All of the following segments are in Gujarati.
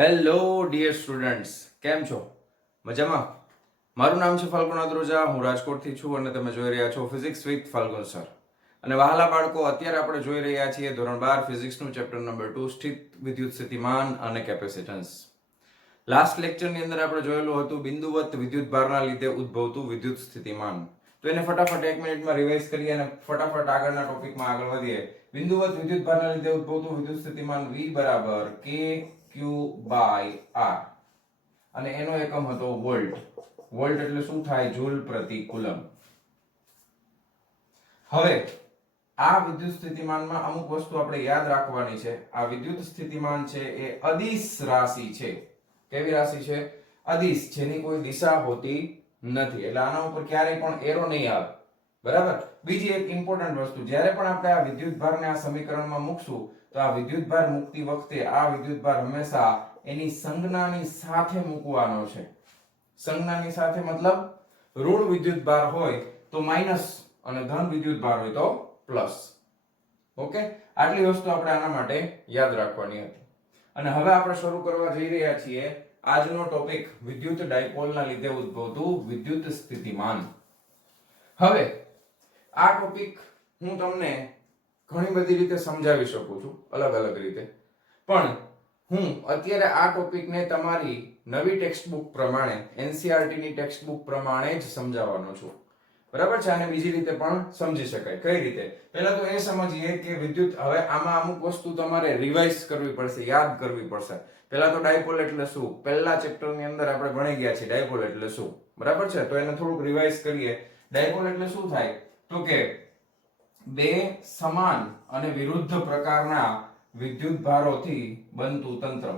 હેલો ડિયર સ્ટુડન્ટ્સ, કેમ છો? મજામાં? મારું નામ છે ફાલ્ગુન આદ્રોજા. હું રાજકોટથી છું અને તમે જોઈ રહ્યા છો ફિઝિક્સ વિથ ફાલ્ગુન સર. અને વહાલા બાળકો, અત્યારે આપણે જોઈ રહ્યા છીએ ધોરણ 12 ફિઝિક્સનું ચેપ્ટર નંબર 2 સ્થિત વિદ્યુત સ્થિતિમાન અને કેપેસિટન્સ. લાસ્ટ લેક્ચરની અંદર આપણે જોયેલું હતું બિંદુવત વિદ્યુત ભારના લીધે ઉદ્ભવતું વિદ્યુત સ્થિતિમાન. તો એને ફટાફટ 1 મિનિટમાં રિવાઇઝ કરીએ અને ફટાફટ આગળના ટોપિકમાં આગળ વધીએ. બિંદુવત વિદ્યુત ભારના લીધે ઉદ્ભવતું વિદ્યુત સ્થિતિમાન V બરાબર K Q by R અને એનો એકમ હતો વોલ્ટ. વોલ્ટ એટલે શું થાય? જૂલ પ્રતિ કુલમ. હવે આ વિદ્યુત સ્થિતિમાનમાં અમુક વસ્તુ આપણે યાદ રાખવાની છે. આ વિદ્યુત સ્થિતિમાન છે એ અદિશ રાશિ છે. કેવી રાશિ છે? અદિશ, જેની કોઈ દિશા હોતી નથી. એટલે આના ઉપર ક્યારેય પણ એરો નહીં આવે. બરાબર? બીજી એક ઇમ્પોર્ટન્ટ વસ્તુ, જ્યારે પણ આપણે આ વિદ્યુત ભારને આ સમીકરણમાં મૂકશું તો આ વિદ્યુત ભાર મૂકતી વખતે આ વિદ્યુત ભાર હંમેશા એની સંજ્ઞાની સાથે મૂકવાનો છે. સંજ્ઞાની સાથે મતલબ ઋણ વિદ્યુત ભાર હોય તો માઈનસ અને ધન વિદ્યુત ભાર હોય તો પ્લસ. ઓકે, આટલી વસ્તુ આપણે આના માટે યાદ રાખવાની હતી. અને હવે આપણે શરૂ કરવા જઈ રહ્યા છીએ આજનો ટોપિક, વિદ્યુત ડાયપોલના લીધે ઉદ્ભવતું વિદ્યુત સ્થિતિમાન. હવે આ ટોપિક હું તમને ઘણી બધી રીતે સમજાવી શકું છું, અલગ અલગ રીતે, પણ હું અત્યારે આ ટોપિકને તમારી નવી ટેક્સ્ટબુક પ્રમાણે, NCERT ની ટેક્સ્ટબુક પ્રમાણે જ સમજાવવાનો છું. બરાબર છે? અને બીજી રીતે પણ સમજી શકાય. કઈ રીતે? પહેલા તો એ સમજીએ કે વિદ્યુત, હવે આમાં અમુક વસ્તુ તમારે રિવાઇઝ કરવી પડશે, યાદ કરવી પડશે. પહેલા તો ડાયપોલ એટલે શું? પહેલા ચેપ્ટરની અંદર આપણે ભણી ગયા છીએ ડાયપોલ એટલે શું. બરાબર છે? તો એને થોડુંક રિવાઇઝ કરીએ. ડાયપોલ એટલે શું થાય? તો કે બે સમાન અને વિરુદ્ધ પ્રકારના વિદ્યુત ભારોથી બનતું તંત્ર.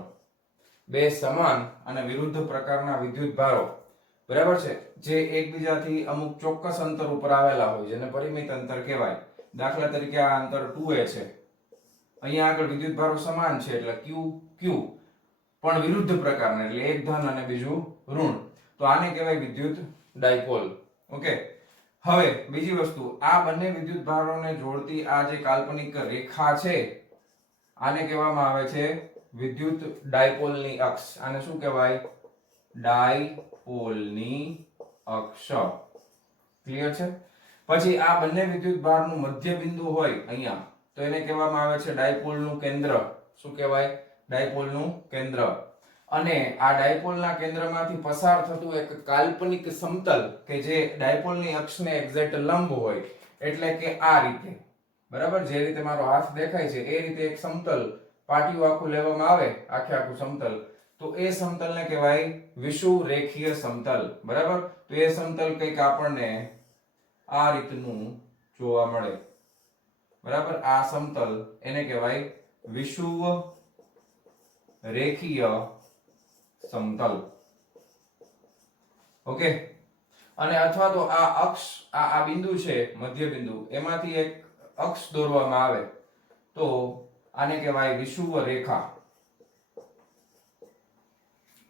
બે સમાન અને વિરુદ્ધ પ્રકારના વિદ્યુત ભારો, બરાબર છે, જે એકબીજાથી અમુક ચોક્કસ અંતર ઉપર આવેલા હોય, જેને પરિમિત અંતર કહેવાય. દાખલા તરીકે આ અંતર 2a છે. અહીંયા આગળ વિદ્યુત ભારો સમાન છે એટલે q q, પણ વિરુદ્ધ પ્રકારના, એટલે એક ધન અને બીજું ઋણ. તો આને કહેવાય વિદ્યુત ડાયપોલ. ઓકે, હવે બીજી વસ્તુ, આ બંને વિદ્યુત ભારોને જોડતી આ જે કાલ્પનિક રેખા છે આને કહેવામાં આવે છે વિદ્યુત ડાયપોલની અક્ષ. આને શું કહેવાય? ડાયપોલની અક્ષ. ક્લિયર છે? પછી આ બંને વિદ્યુત ભારનું મધ્ય બિંદુ હોય અહીંયા, તો એને કહેવામાં આવે છે ડાયપોલનું કેન્દ્ર. શું કહેવાય? ડાયપોલનું કેન્દ્ર. અને આ ડાયપોલના કેન્દ્રમાંથી પસાર થતું એક કાલ્પનિક સમતલ કે જે ડાયપોલની અક્ષને એક્ઝેક્ટ લંબ હોય, એટલે કે આ રીતે. બરાબર? જે રીતે મારો હાથ દેખાય છે એ રીતે એક સમતલ પાટિયું આખું લેવામાં આવે, આખે આખું સમતલ, તો એ સમતલને કહેવાય વિષુવરેખીય સમતલ. બરાબર? તો એ સમતલ કંઈક આપણને આ રીતનું જોવા મળે. બરાબર? આ સમતલ એને કહેવાય વિષુવરેખીય સમતલ. ઓકે, અને અથવા તો આ અક્ષ, આ બિંદુ છે મધ્ય બિંદુ, એમાંથી એક અક્ષ દોરવામાં આવે તો આને કહેવાય વિષુવરેખા.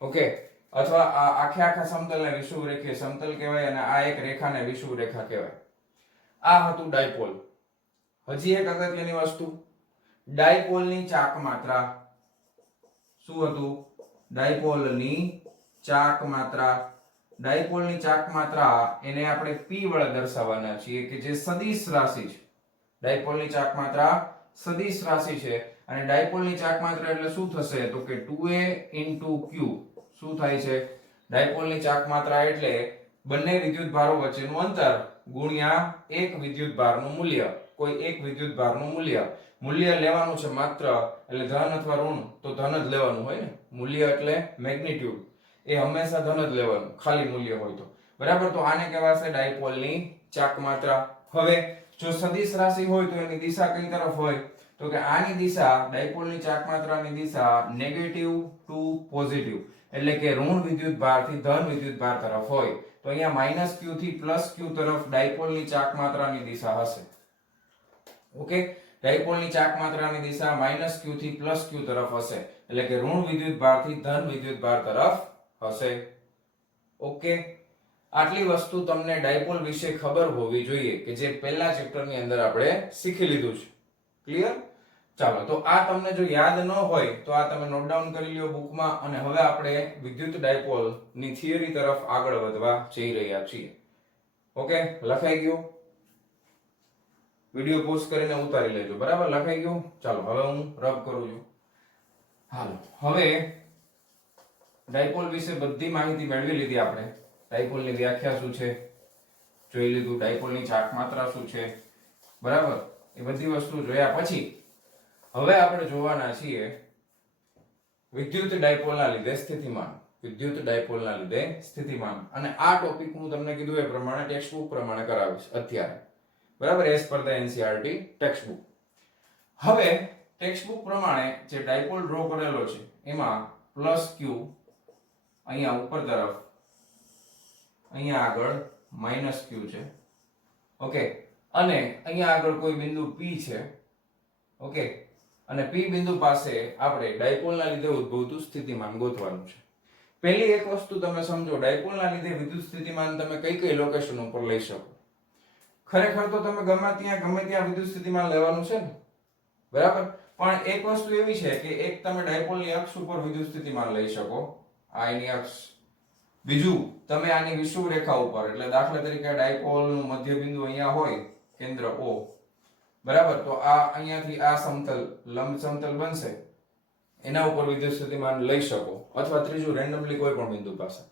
ઓકે, અથવા આ આખે આખા સમતલને વિષુવરેખીય સમતલ કહેવાય અને આ એક રેખાને વિષુવરેખા કહેવાય. આ હતું ડાયપોલ. હજી એક અગત્યની વસ્તુ, ડાયપોલની ચાક માત્રા. શું હતું? ડાયપોલની ચાક માત્રા. ડાયપોલની ચાક માત્રા એને આપણે p વડે દર્શાવવાના છીએ, કે જે સદિશ રાશિ છે. ડાયપોલની ચાક માત્રા સદિશ રાશિ છે. અને ડાયપોલની ચાક માત્રા એટલે શું થશે? તો કે 2a q. શું થાય છે? ડાયપોલની ચાક માત્રા એટલે બંને વિદ્યુત ભારો વચ્ચેનું અંતર ગુણ્યા એક વિદ્યુત ભારનું મૂલ્ય. કોઈ એક વિદ્યુત ભારનું મૂલ્ય. મૂલ્ય લેવાનું છે માત્ર, એટલે ધન અથવા ઋણ તો ધન જ લેવાનું હોય ને. મૂલ્ય એટલે મેગ્નિટ્યુડ, એ હંમેશા ધન જ લેવાનું, ખાલી મૂલ્ય હોય તો. બરાબર? તો આને કહેવાશે ડાયપોલની ચાક માત્રા. હવે જો સદિશ રાશિ હોય તો એની દિશા કઈ તરફ હોય? તો કે આની દિશા, ડાયપોલની ચાક માત્રાની દિશા નેગેટિવ ટુ પોઝિટિવ, એટલે કે ઋણ વિદ્યુત ભારથી ધન વિદ્યુત ભાર તરફ હોય. તો અહીંયા -q થી +q તરફ ડાયપોલની ચાક માત્રાની દિશા હશે. ઓકે, ડાયપોલની ચાક માત્રાની દિશા -q થી +q તરફ હશે, એટલે કે ઋણ વિદ્યુત ભારથી ધન વિદ્યુત ભાર તરફ હશે. ઓકે, આટલી વસ્તુ તમને ડાયપોલ વિશે ખબર હોવી જોઈએ, કે જે પહેલા ચેપ્ટરની અંદર આપણે શીખી લીધું છે. ક્લિયર? ચાલો તો આ તમને જો યાદ ન હોય તો આ તમે નોટ ડાઉન કરી લ્યો બુકમાં અને હવે આપણે વિદ્યુત ડાયપોલ ની થિયરી તરફ આગળ વધવા જઈ રહ્યા છીએ ઓકે લખાઈ ગયું વિડિયો પોઝ કરીને ઉતારી લેજો બરાબર લખાઈ ગયું ચાલો હવે હું રબ કરું છું હાલો હવે ડાયપોલ વિશે બધી માહિતી મેળવી લીધી આપણે ડાયપોલની વ્યાખ્યા શું છે જોઈ લીધું ડાયપોલની ચાક માત્રા શું છે બરાબર એ બધી વસ્તુ જોયા પછી હવે આપણે જોવાના છીએ વિદ્યુત ડાયપોલના લીધે સ્થિતિમાન વિદ્યુત ડાયપોલના લીધે સ્થિતિમાન અને આ ટોપિક હું તમને કીધું એ પ્રમાણે ટેક્સ્ટ બુક પ્રમાણે કરાવીશ અત્યારે બરાબર as per the NCERT text book હવે ટેક્સ્ટ બુક પ્રમાણે જે ડાયપોલ ડ્રો કરેલો છે એમાં પ્લસ ક્યુ અહીંયા ઉપર તરફ અહીંયા આગળ માઈનસ ક્યુ છે ઓકે અને અહીંયા આગળ કોઈ બિંદુ P છે ઓકે અને P બિંદુ પાસે આપણે ડાયપોલના લીધે ઉદ્ભવતું સ્થિતિમાન ગોતવાનું છે પહેલી એક વસ્તુ તમે સમજો ડાયપોલના લીધે વિદ્યુત સ્થિતિમાન તમે કઈ કઈ લોકેશન ઉપર લઈ શકો ખરેખર તો તમે ગમે ત્યાં વિદ્યુત સ્થિતિમાન લેવાનું છે ને બરાબર પણ એક વસ્તુ એવી છે કે એક તમે ડાયપોલની અક્ષ ઉપર વિદ્યુત સ્થિતિમાન લઈ શકો આ એની અક્ષ બીજું તમે આની વિષુવ રેખા ઉપર એટલે દાખલા તરીકે ડાયપોલનું મધ્ય બિંદુ અહીંયા હોય કેન્દ્ર O બરાબર તો આ અહીંયાથી આ સમતલ લંબ સમતલ બનશે એના ઉપર વિદ્યુત સ્થિતિમાન લઈ શકો અથવા ત્રીજું રેન્ડમલી કોઈ પણ બિંદુ પાસે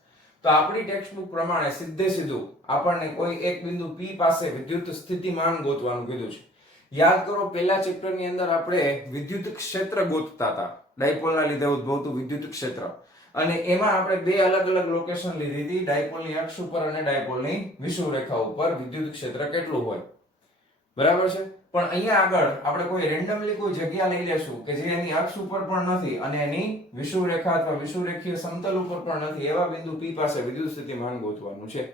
તો આપણી ટેક્સ્ટ બુક પ્રમાણે સીધું આપણને કોઈ એક બિંદુ P પાસે વિદ્યુત સ્થિતિમાન ગોતવાનું કીધું છે યાદ કરો પહેલા ચેપ્ટર ની અંદર આપણે વિદ્યુત ક્ષેત્ર ગોતતા હતા ડાયપોલના લીધે ઉદ્ભવતું વિદ્યુત ક્ષેત્ર અને એમાં આપણે બે અલગ અલગ લોકેશન લીધી હતી ડાયપોલની અક્ષ ઉપર અને ડાયપોલની વિષુવ રેખા ઉપર વિદ્યુત ક્ષેત્ર કેટલું હોય બરાબર છે પણ અહીંયા આગળ આપણે કોઈ રેન્ડમલી કોઈ જગ્યા લઈ લેશું કે જે એની અક્ષ ઉપર પણ નથી અને એની વિષુવ રેખા અથવા વિષુવરેખીય સમતલ ઉપર પણ નથી એવા બિંદુ P પાસે વિદ્યુત સ્થિતિમાન ગોતવાનું છે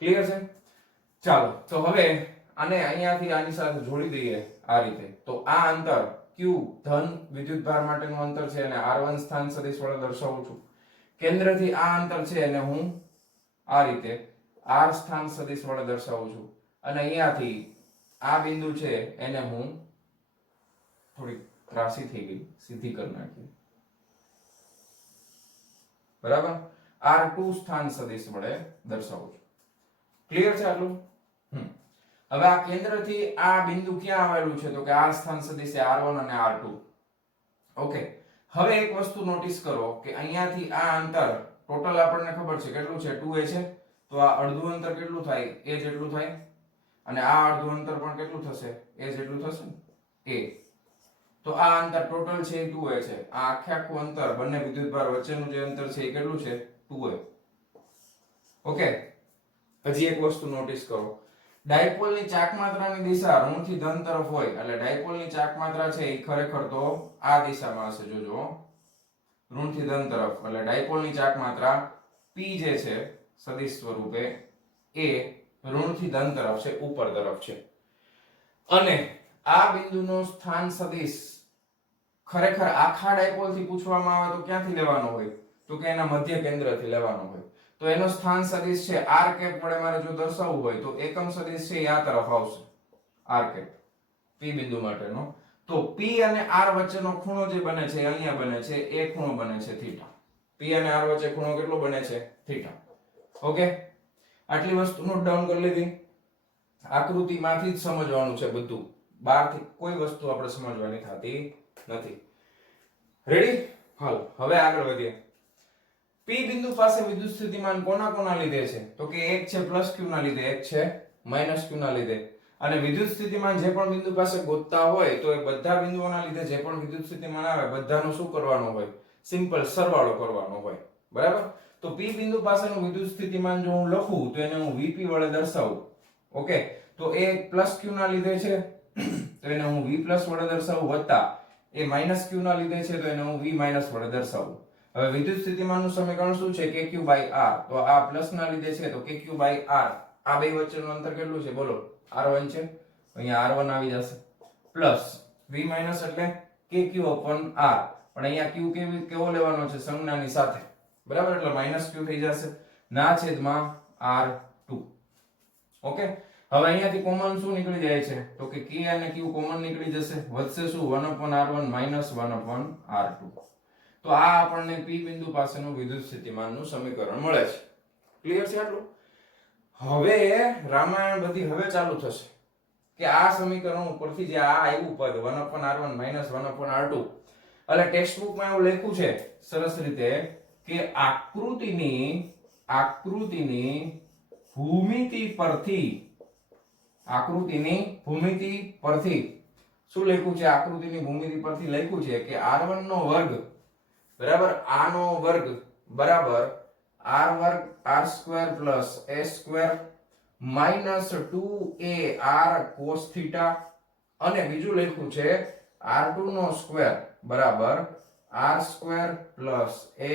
ક્લિયર છે ચાલો તો હવે આને અહીંયાથી આની સાથે જોડી દઈએ આ રીતે તો આ અંતર Q ધન વિદ્યુતભાર માટેનું અંતર છે અને R1 સ્થાન સદિશ વડે દર્શાવું છું કેન્દ્રથી આ અંતર છે અને હું આ રીતે R સ્થાન સદિશ વડે દર્શાવું છું અને અહીંયાથી આ બિંદુ છે એને હું થોડી ત્રાસી થઈ ગઈ સીધી કરી નાખી બરાબર R2 સ્થાન સદિશ વડે દર્શાવું છું ક્લિયર છે આટલું હવે આ કેન્દ્રથી આ બિંદુ ક્યાં આવેલું છે તો કે R સ્થાન સદિશ છે R1 અને R2 ઓકે હવે એક વસ્તુ નોટિસ કરો કે અહીંયાથી આ અંતર ટોટલ આપણને ખબર છે કેટલું છે 2a છે તો આ અડધું અંતર કેટલું થાય a જેટલું થાય અને આ અડધું અંતર પણ કેટલું થશે a જેટલું થશે a તો આ અંતર ટોટલ છે 2a છે આ આખું અંતર બંને વિદ્યુતભાર વચ્ચેનું જે અંતર છે એ કેટલું છે 2a ઓકે હજી એક વસ્તુ નોટિસ કરો ડાયપોલની ચાકમાત્રાની દિશા ઋણથી ધન તરફ હોય એટલે ડાયપોલની ચાકમાત્રા છે એ ખરેખર તો આ દિશામાં હશે જોજો ઋણથી ધન તરફ એટલે ડાયપોલની ચાકમાત્રા P જે છે સદિશ સ્વરૂપે એ ઋણથી ધન તરફ છે ઉપર તરફ છે અને આ બિંદુનો સ્થાન સદિશ ખરેખર આખા ડાયપોલથી પૂછવામાં આવે તો ક્યાંથી લેવાનો હોય તો કે એના મધ્ય કેન્દ્રથી લેવાનો હોય તો એનો સ્થાન સદિશ છે r કેપ વડે મારે જો દર્શાવવું હોય તો એકમ સદિશ છે આ તરફ આવશે r કેપ p બિંદુ માટેનો તો p અને r વચ્ચેનો ખૂણો જે બને છે અહીંયા બને છે એ ખૂણો બને છે થીટા p અને r વચ્ચે ખૂણો કેટલો બને છે થીટા ઓકે આટલી વસ્તુ નોટ ડાઉન કરી લીધી આકૃતિમાંથી જ સમજવાનું છે બધું બહારથી કોઈ વસ્તુ આપણે સમજવાની થતી નથી રેડી હાલો હવે આગળ વધીએ P બિંદુ પાસે વિદ્યુત સ્થિતિમાન કોના લીધે છે તો કે એક છે પ્લસ q ના લીધે એક છે માઈનસ q ના લીધે અને વિદ્યુત સ્થિતિમાન જે પણ બિંદુ પાસે ગોતતા હોય તો એ બધા બિંદુઓના લીધે જે પણ વિદ્યુત સ્થિતિમાન આવે બધાનો શું કરવાનો હોય સિમ્પલ સરવાળો કરવાનો હોય બરાબર તો P બિંદુ પાસેનું વિદ્યુત સ્થિતિમાન જો હું લખું તો એને હું Vp વડે દર્શાવું ઓકે તો એ પ્લસ q ના લીધે છે તો એને હું V પ્લસ વડે દર્શાવું વત્તા એ માઈનસ q ના લીધે છે તો એને હું V માઈનસ વડે દર્શાવું હવે વિદ્યુત સ્થિતિમાનનું સમીકરણ શું છે kq r તો આ પ્લસ ના લીધે છે તો kq r આ બે વચ્ચેનું અંતર કેટલું છે બોલો r1 છે અહીંયા r1 આવી જશે પ્લસ v માઈનસ એટલે kq r પણ અહીંયા q કેવો લેવાનો છે સંજ્ઞાની સાથે બરાબર એટલે માઈનસ q થઈ જશે ના છેદમાં r2 ઓકે હવે અહીંયાથી કોમન શું નીકળી જાય છે તો કે k અને q કોમન નીકળી જશે, વધશે શું 1/r1 1/r2. તો આ આપણને p બિંદુ પાસેનું વિદ્યુત સ્થિતિમાનનું સમીકરણ મળે છે. ક્લિયર છે આટલું? હવે રામાયણ બધી હવે ચાલુ થશે કે આ સમીકરણ ઉપરથી જે આ આવ્યું પદ 1/r1 1/r2, એટલે ટેક્સ્ટ બુકમાં એવું લખ્યું છે સરસ રીતે કે આકૃતિની ભૂમિતિ પરથી શું લખ્યું છે? આકૃતિની ભૂમિતિ પરથી લખ્યું છે કે r1 નો વર્ગ બરાબર આનો વર્ગ બરાબર r વર્ગ r² plus s² minus 2ar cos theta, અને બીજું લખ્યું છે r2 નો સ્ક્વેર બરાબર r² plus a²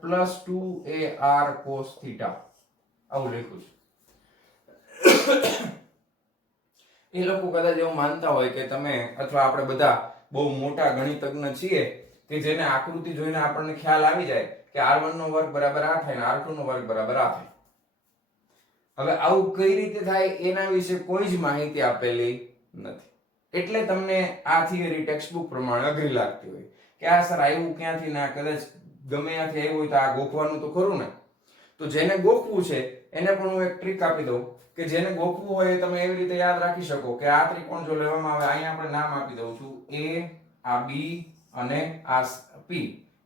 plus 2ar cos theta, આવું લખ્યું છે. એ લોકો કદાચ એવું માનતા હોય કે તમે અથવા આપણે બધા બહુ મોટા ગણિતજ્ઞ છીએ કે જેને આકૃતિ જોઈને આપણને ખ્યાલ આવી જાય કે r1 નો વર્ગ બરાબર આ થાય અને r2 નો વર્ગ બરાબર આ થાય. હવે આવું કઈ રીતે થાય એના વિશે કોઈ જ માહિતી આપેલી નથી, એટલે તમને આ થિયરી ટેક્સ્ટ બુક પ્રમાણે અઘરી લાગતી હોય કે આ સર આવ્યું ક્યાંથી, ના કદાચ ગમે ત્યાંથી આવ્યું હોય તો આ ગોખવાનું તો ખરું ને. તો જેને ગોખવું છે એને પણ હું એક ટ્રીક આપી દઉં કે જેને ગોખવું હોય તમે એવી રીતે યાદ રાખી શકો કે આ ત્રિકોણ જો લેવામાં આવે, અહીંયા આપણે નામ આપી દઉં છું a, આ b અને આ p,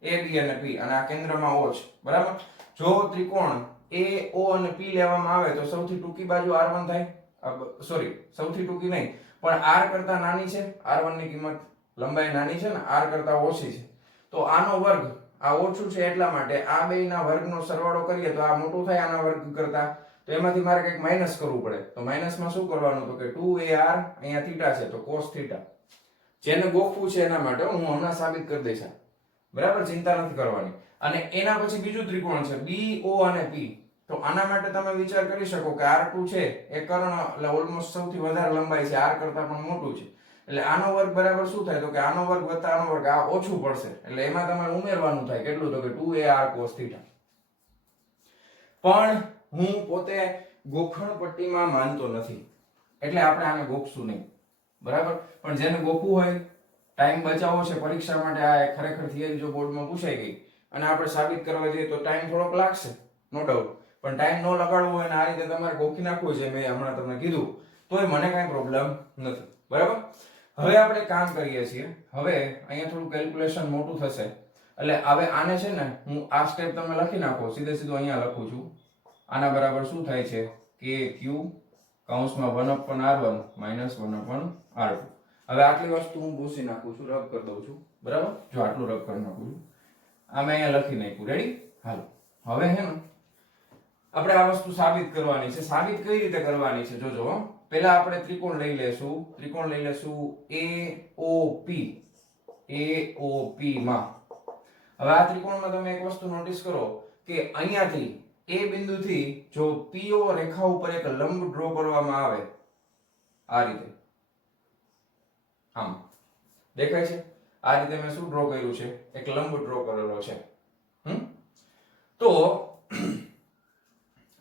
a b અને p, અને આ કેન્દ્રમાં o છે બરાબર. જો ત્રિકોણ a o અને p લેવામાં આવે તો સૌથી ટૂંકી બાજુ r1 થાય, સોરી સૌથી ટૂંકી નહીં પણ r કરતા નાની છે, r1 ની કિંમત લંબાઈ નાની છે ને r કરતા ઓછી છે, તો આનો વર્ગ આ ઓછું છે એટલા માટે આ બેયના વર્ગનો સરવાળો કરીએ તો આ મોટું થાય આના વર્ગ કરતા, તો એમાંથી મારે કંઈક માઈનસ કરવું પડે. તો માઈનસમાં શું કરવાનું તો કે 2ar, અહીંયા થીટા છે તો cos થીટા. જેને ગોખવું છે એના માટે હું હમણાં સાબિત કરી દઈશ બરાબર, ચિંતા નથી કરવાની. અને એના પછી બીજું ત્રિકોણ છે b o અને p, તો આના માટે તમે વિચાર કરી શકો કે r2 છે એ કર્ણ એટલે ઓલમોસ્ટ સૌથી વધારે લંબાઈ છે, r કરતા પણ મોટું છે, એટલે આનો વર્ગ બરાબર શું થાય તો કે આનો વર્ગ વત્તા આનો વર્ગ, આ ઓછું પડશે એટલે એમાં તમારે ઉમેરવાનું થાય કેટલું તો કે 2ar cos થીટા. પણ હું પોતે ગોખણ પટ્ટીમાં માનતો નથી એટલે આપણે આને ગોખશું નહીં બરાબર. પણ જેને ગોખવું હોય, ટાઈમ બચાવવો છે પરીક્ષા માટે, આ ખરેખર થિયરી જો બોર્ડમાં પૂછાઈ ગઈ અને આપણે સાબિત કરવા જઈએ તો ટાઈમ થોડોક લાગશે નો ડાઉટ, પણ ટાઈમ ન લગાડવો હોય અને આ રીતે તમારે ગોખી નાખવું છે મેં હમણાં તમને કીધું તોય મને કાંઈ પ્રોબ્લેમ નથી બરાબર. હવે આપણે કામ કરીએ છીએ, હવે અહીંયા થોડું કેલ્ક્યુલેશન મોટું થશે એટલે હવે આને છે ને હું આ સ્ટેપ તમે લખી નાખો, સીધે સીધું અહીંયા લખું છું. આના બરાબર શું થાય છે kq કૌંસમાં 1/r1 1/r2. હવે આટલી વસ્તુ હું ભૂસી નાખું છું, રબ કરી દઉં છું બરાબર. જો આટલું રબ કરી નાખું છું, આમે અહીંયા લખી નાખ્યું, રેડી. હાલો હવે હે ને આપણે આ વસ્તુ સાબિત કરવાની છે. સાબિત કઈ રીતે કરવાની છે જોજો. પહેલા આપણે ત્રિકોણ લઈ લેશું AOP માં. હવે આ ત્રિકોણમાં તમે એક વસ્તુ નોટિસ કરો કે અહીંયાથી એ બિંદુથી જો PO રેખા ઉપર એક લંબ ડ્રો કરવામાં આવે આ રીતે, આમ દેખાય છે આ રીતે મેં શું ડ્રો કર્યું છે, એક લંબ ડ્રો કરેલો છે. તો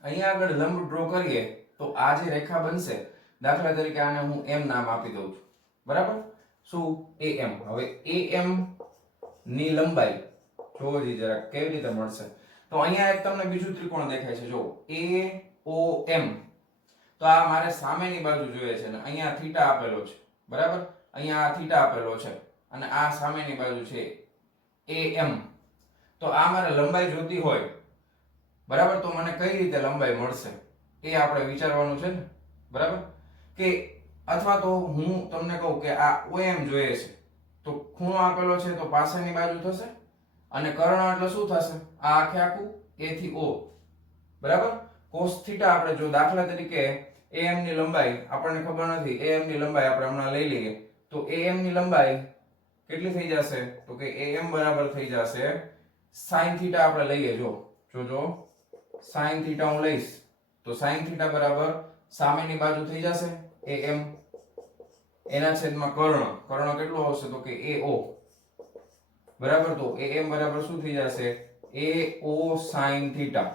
અહીંયા આગળ લંબ ડ્રો કરીએ તો આ જે રેખા બનશે, દાખલા તરીકે આને હું m નામ આપી દઉં છું બરાબર. શું am. હવે am ની લંબાઈ જોવો જરા કેવી રીતે મળશે. તો અહીંયા એક તમને બીજું ત્રિકોણ દેખાય છે જો AOM. તો આ મારે સામેની બાજુ જોઈએ છે ને અહીંયા થીટા આપેલો છે બરાબર, અહીંયા થીટા આપેલો છે અને આ સામેની બાજુ છે AM. તો આ મારે લંબાઈ જોતી હોય બરાબર, તો મને કઈ રીતે લંબાઈ મળશે એ આપણે વિચારવાનું છે ને બરાબર. કે અથવા તો હું તમને કહું કે આ OM જોઈએ છે તો ખૂણો આપેલો છે તો પાછળની બાજુ થશે અને કર્ણ એટલે શું થશે આ આખે આખું A થી O બરાબર. cos થીટા આપણે જો દાખલા તરીકે AM ની લંબાઈ આપણને ખબર નથી, AM ની લંબાઈ આપણે હમણાં લઈ લઈએ તો AM ની લંબાઈ કેટલી થઈ જશે તો કે AM બરાબર થઈ જશે sin થીટા. આપણે લઈએ જો sin થીટા હું લઈશ તો sin થીટા બરાબર સામેની બાજુ થઈ જશે AM, એના છેદમાં કર્ણ કેટલું આવશે તો કે AO બરાબર. તો AM બરાબર શું થઈ જશે AO sin થીટા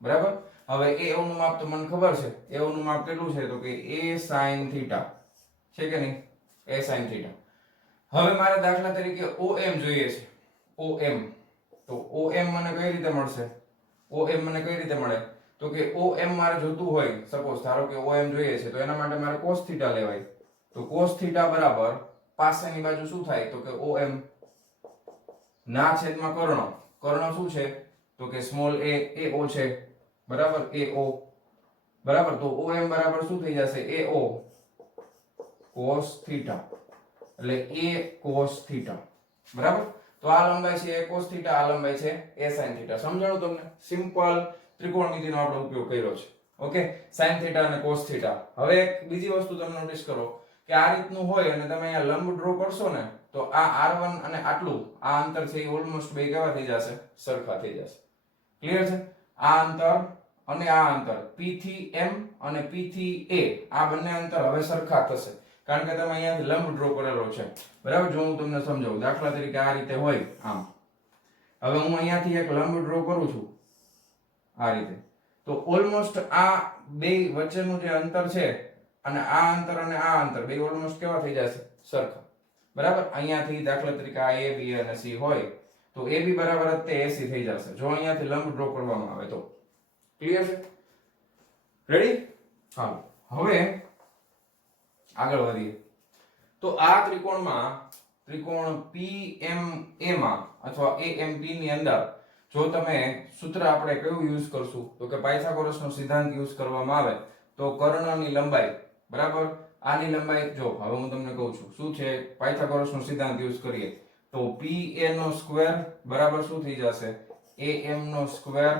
બરાબર. હવે AO નું માપ તો મને ખબર છે, AO નું માપ કેટલું છે તો કે a sin θ છે કે નહીં, a sin θ. હવે મારે દાખલા તરીકે OM જોઈએ છે, OM. તો OM મને કઈ રીતે મળશે, OM મને કઈ રીતે મળે તો કે OM મારે જોતું હોય, સપોઝ ધારો કે OM જોઈએ છે તો એના માટે મારે cos θ લેવાય. તો cos θ બરાબર પાસેની બાજુ શું થાય તો કે OM ના છેદમાં કર્ણ. કર્ણ શું છે તો કે સ્મોલ a, AO છે બરાબર, AO બરાબર. તો OM બરાબર શું થઈ જશે, AO cos θ, એટલે a cos θ બરાબર. તો આ લંબાઈ છે a cos θ, આ લંબાઈ છે a sin θ. સમજાણું તમને? સિમ્પલ ત્રિકોણમિતિનો આપણે ઉપયોગ કર્યો છે. ઓકે, sin θ અને cos θ. હવે એક બીજી વસ્તુ તમે નોટિસ કરો કે આ રીતનું હોય અને તમે અહીંયા લંબ ડ્રો કરશો ને તો આ r1 અને આટલું આ અંતર છે એ ઓલમોસ્ટ બે કેવા થઈ જશે, સરખા થઈ જશે. ક્લિયર છે? આ અંતર અને આ અંતર p થી m અને p થી a આ બંને અંતર હવે સરખા થશે કારણ કે તમે અહીંયાથી લંબ ડ્રો કરેલો છે બરાબર. જો હું તમને સમજાવું, દાખલા તરીકે આ રીતે હોય આમ, હવે હું અહીંયાથી એક લંબ ડ્રો કરું છું આ રીતે, તો ઓલમોસ્ટ આ બે વચ્ચેનું જે અંતર છે અને આ અંતર અને આ અંતર બે ઓલમોસ્ટ કેવા થઈ જશે, સરખા બરાબર. અહીંયાથી દાખલા તરીકે આ a b અને c હોય તો ab બરાબર જ તે ac થઈ જશે જો અહીંયાથી લંબ ડ્રો કરવામાં આવે તો. ક્લિયર છે? રેડી? હાલો હવે આગળ વધીએ. તો આ ત્રિકોણમાં ત્રિકોણ PMA માં અથવા AMP ની અંદર જો તમે સૂત્ર આપણે કયું યુઝ કરશું તો કે પાયથાગોરસનો સિદ્ધાંત યુઝ કરવામાં આવે તો કર્ણની લંબાઈ બરાબર, આની લંબાઈ જો હવે હું તમને કહું છું શું છે, પાયથાગોરસનો સિદ્ધાંત યુઝ કરીએ તો PA નો સ્ક્વેર બરાબર શું થઈ જશે, AM નો સ્ક્વેર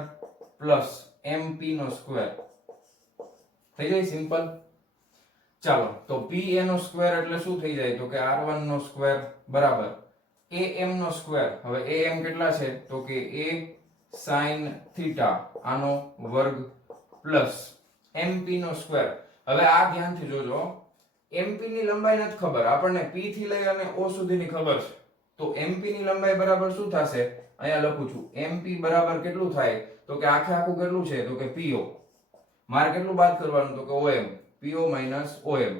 પ્લસ MP નો સ્ક્વેર થઈ જાય. સિમ્પલ. ચાલો તો PA નો સ્ક્વેર એટલે શું થઈ જાય તો કે R1 નો સ્ક્વેર બરાબર AM નો સ્ક્વેર. હવે AM કેટલા છે તો કે a sin θ આનો વર્ગ પ્લસ MP નો સ્ક્વેર. હવે આ ધ્યાનથી જોજો, MP ની લંબાઈ નથી ખબર આપણને, P થી લઈ અને O સુધીની ખબર છે. તો MP ની લંબાઈ બરાબર શું થશે, અહીંયા લખું છું MP બરાબર કેટલું થાય તો કે આખે આખું કેટલું છે તો કે PO. મારે કેટલું બાદ કરવાનું તો કે OM, PO minus OM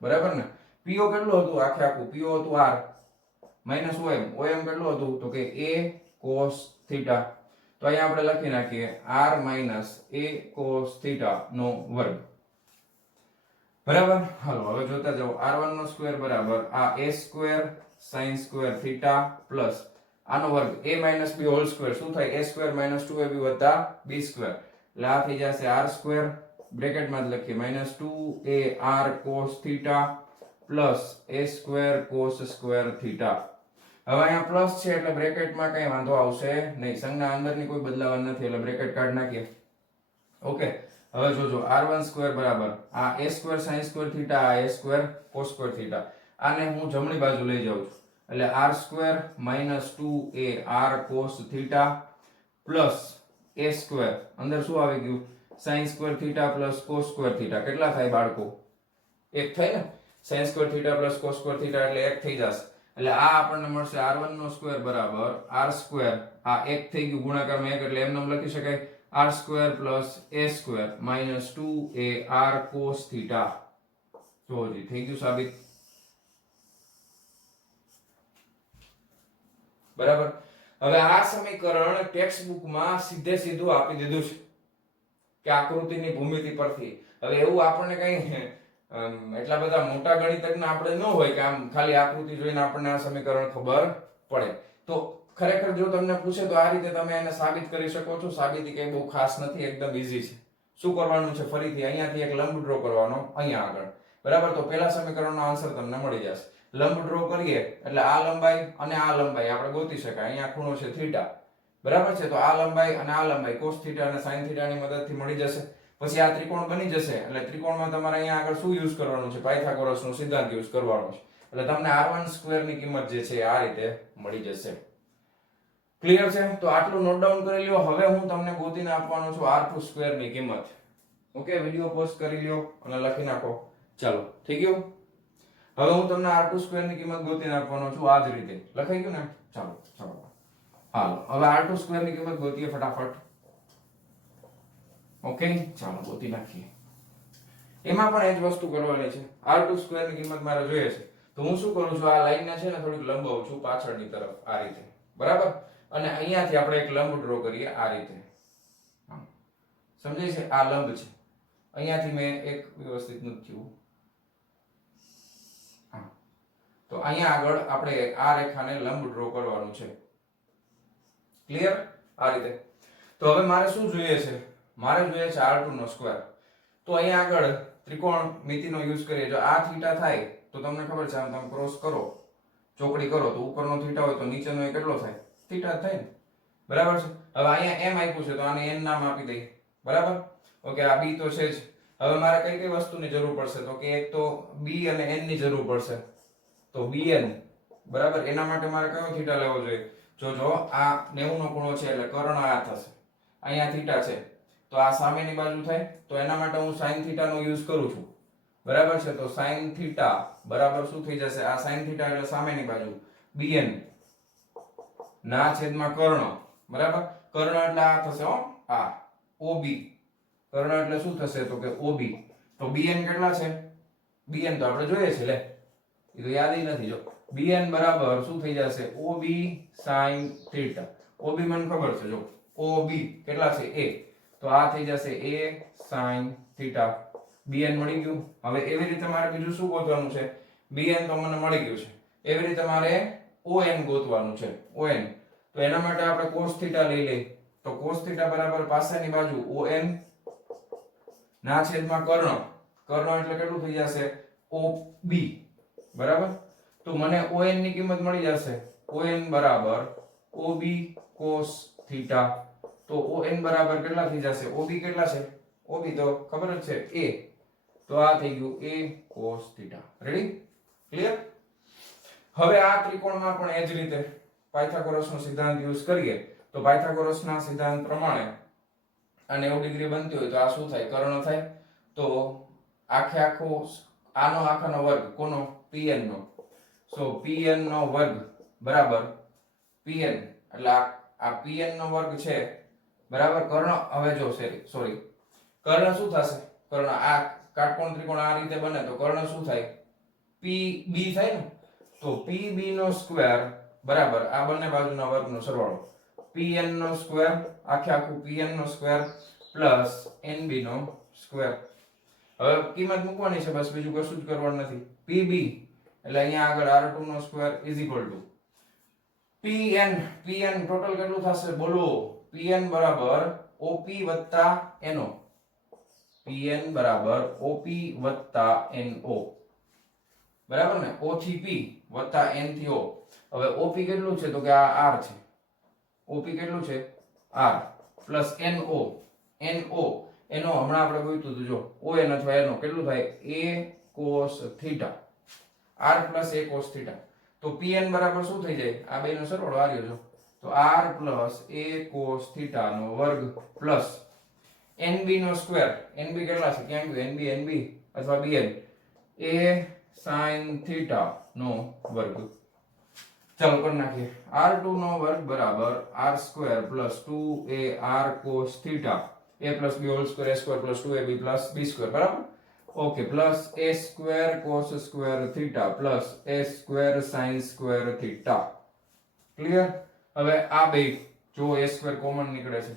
બરાબર ને. PO કેટલું હતું આખે આખું, PO હતું R minus OM, OM કેટલું હતું તો કે a cos θ. તો અહીંયા આપણે લખી નાખીએ R minus a cos θ નો વર્ગ બરાબર. હાલો હવે જોતા જાઓ, R1 નો સ્ક્વેર બરાબર આ a square sin square θ plus આનો વર્ગ a minus b whole square શું થાય, a સ્ક્વેર minus 2ab વત્તા b સ્ક્વેર એટલે આ થઈ જશે r સ્ક્વેર બ્રેકેટમાં જ લખીએ minus 2ar cos θ plus a square cos square θ. હવે અહીંયા પ્લસ છે એટલે બ્રેકેટમાં કઈ વાંધો આવશે નહીં, સંજ્ઞા અંદરની કોઈ બદલાવાની નથી એટલે બ્રેકેટ કાઢી નાખીએ. ઓકે, હવે જોજો r1 સ્ક્વેર બરાબર આ a સ્ક્વેર sin સ્ક્વેર θ આ a સ્ક્વેર cos સ્ક્વેર θ, આને હું જમણી બાજુ લઈ જાઉં છું એટલે r square minus 2ar cos θ plus a square અંદર શું આવી ગયું sin square θ plus cos square θ. કેટલા થાય બાળકો, એક થાય ને, sin square θ plus cos square θ એટલે એક થઈ જશે. એટલે આ આપણને મળશે r1 નો સ્ક્વેર બરાબર r સ્ક્વેર આ એક થઈ ગયું ગુણાકારમાં એક એટલે એમ નામ લખી શકાય r square plus a square minus 2ar cos θ. તો જી થઈ ગયું સાબિત બરાબર. હવે આ સમીકરણ ટેક્સ્ટ બુકમાં સીધે સીધું આપી દીધું છે કે આકૃતિની ભૂમિતિ પરથી. હવે એવું આપણને કઈ એટલા બધા મોટા ગણિતજ્ઞ આપણે ન હોય કે આમ ખાલી આકૃતિ જોઈને આપણને આ સમીકરણ ખબર પડે. તો ખરેખર જો તમને પૂછે તો આ રીતે તમે એને સાબિત કરી શકો છો. સાબિતી કઈ બહુ ખાસ નથી, એકદમ ઈઝી છે. શું કરવાનું છે, ફરીથી અહીંયાથી એક લંબ ડ્રો કરવાનો અહીંયા આગળ બરાબર. તો પહેલા સમીકરણનો આન્સર તમને મળી જશે. લંબ ડ્રો કરીએ એટલે આ લંબાઈ અને આ લંબાઈ આપણે ગોતી શકાય. અહીંયા ખૂણો છે θ બરાબર છે, તો આ લંબાઈ અને આ લંબાઈ cos θ અને sin θ ની મદદથી મળી જશે. પછી આ ત્રિકોણ બની જશે એટલે ત્રિકોણમાં તમારે અહીંયા આગળ શું યુઝ કરવાનું છે, પાયથાગોરસનો સિદ્ધાંત યુઝ કરવાનો છે. એટલે તમને r1 સ્ક્વેર ની કિંમત જે છે આ રીતે મળી જશે. ક્લિયર છે? તો આટલું નોટ ડાઉન કરી લ્યો. હવે હું તમને ગોતીને આપવાનો છું r2 સ્ક્વેર ની કિંમત. ઓકે, વિડિયો પોઝ કરી લ્યો અને લખી નાખો. ચાલો, થઈ ગયું. હવે હું તમને r2 સ્ક્વેર ની કિંમત ગોતીને આપવાનો છું આ જ રીતે. લખાઈ ગયું ને? ચાલો ચાલો હાલો હવે r2 સ્ક્વેર ની કિંમત ગોતીએ ફટાફટ. ઓકે, ચાલો ગોતી નાખીએ. એમાં પણ એ જ વસ્તુ કરવાની છે. r2 સ્ક્વેર ની કિંમત મારે જોઈએ છે, તો હું શું કરું છું, આ લાઈન ને છે ને થોડીક લંબાવું છું પાછળની તરફ આ રીતે, બરાબર. અને અહીંયાથી આપણે એક લંબ ડ્રો કરીએ આ રીતે. સમજાય છે? આ લંબ છે. અહીંયાથી મેં એક વ્યવસ્થિત નથી થયું. તો અહીંયા આગળ આપણે આ રેખાને લંબ ડ્રો કરવાનું છે. ક્લિયર? આ રીતે. તો હવે મારે શું જોઈએ છે? મારે જોઈએ છે r2 નો સ્ક્વેર. તો અહીંયા આગળ ત્રિકોણ મિતિનો યુઝ કરીએ. જો આ થીટા થાય તો તમને ખબર છે, આમ તમે ક્રોસ કરો, ચોકડી કરો, તો ઉપરનો થીટા હોય તો નીચેનો એ કેટલો થાય? થીટા જ થાય ને, બરાબર છે. હવે અહીંયા m આપ્યું છે તો આને n નામ આપી દઈએ, બરાબર. ઓકે, આ b તો છે જ. હવે મારે કઈ કઈ વસ્તુની જરૂર પડશે? તો કે એક તો b અને n ની જરૂર પડશે. તો bn, બરાબર. એના માટે મારે કયો થીટા લેવો જોઈએ? જો આ 90 નો ખૂણો છે એટલે કર્ણ આ થશે. અહીંયા થીટા છે તો આ સામેની બાજુ થાય, તો એના માટે હું sin થીટા નો યુઝ કરું છું, બરાબર છે. તો sin થીટા બરાબર શું થઈ જશે? આ sin થીટા એટલે સામેની બાજુ bn ના છેદમાં કર્ણ, બરાબર. કર્ણ એટલે આ થશે, હો, આ OB. કર્ણ એટલે શું થશે? તો કે OB. તો bn કેટલા છે? bn તો આપણે જોઈએ છે, લે, એ તો યાદ નથી. જો bn બરાબર શું થઈ જશે? OB sin theta. OB મને ખબર છે, જો OB કેટલા છે? a. તો આ થઈ જશે a sin થીટા. bn મળી ગયું. હવે એવી રીતે મારે બીજું શું ગોતવાનું છે? bn તો મને મળી ગયું છે. એવી રીતે મારે on ગોતવાનું છે. on. તો એના માટે આપણે cos થીટા લઈ લઈએ. તો cos થીટા બરાબર પાસેની બાજુ on ના છેદમાં કર્ણ. કર્ણ એટલે કેટલું થઈ જશે? OB, બરાબર. તો મને on ની કિંમત મળી જશે. on બરાબર OB cos થીટા. તો on બરાબર કેટલા થઈ જશે? OB કેટલા છે? OB તો ખબર જ છે, a. તો આ થઈ ગયું a cos theta. Ready? Clear? હવે આ ત્રિકોણમાં પણ એ જ રીતે પાયથાગોરસનો સિદ્ધાંત યુઝ કરીએ. તો પાયથાગોરસના સિદ્ધાંત પ્રમાણે આ 90 ડિગ્રી બનતી હોય તો આ શું થાય? કર્ણ થાય. તો આખે આખો આનો આખાનો વર્ગ કોનો? pn નો. સો pn નો વર્ગ બરાબર pn એટલે આ pn નો વર્ગ છે, બરાબર. કર્ણ, હવે જો સોરી, કર્ણ શું થશે? કર્ણ આ કાટકોણ ત્રિકોણ આ રીતે બને તો કર્ણ શું થાય? pb થાય ને. તો pb નો સ્ક્વેર બરાબર આ બંને બાજુના વર્ગનો સરવાળો. pn નો સ્ક્વેર આખે આખું pn નો સ્ક્વેર પ્લસ nb નો સ્ક્વેર. હવે કિંમત મૂકવાની છે, બસ બીજું કશું જ કરવાનું નથી. pb એટલે અહીંયા આગળ r2 નો square is equal to pn total કેટલું થશે? બોલો. pn બરાબર op વત્તા no. pn બરાબર op વત્તા no, બરાબર ને. o થી p વત્તા n થી o. હવે op કેટલું છે? તો કે આ r છે. op કેટલું છે? r plus no. no હમણાં આપણે ગોઈતું હતું, જો on અથવા no કેટલું થાય? a cos theta. r plus a cos theta. તો pn બરાબર શું થઈ જાય? આ બેનો સરવાળો આ રહ્યો, જો. તો r plus a cos theta નો વર્ગ પ્લસ nb નો સ્ક્વેર. nb કેટલા છે? ક્યાં ગયું? nb અથવા bn a sin થીટા નો વર્ગ. ચાલો કરી નાખીએ. r2 નો વર્ગ બરાબર r square plus 2ar cos theta a plus b whole square a square plus 2ab plus b square, બરાબર. Okay, plus a square cos square theta plus a square sin square theta. Clear? હવે આ બે જો a સ્ક્વેર કોમન નીકળે છે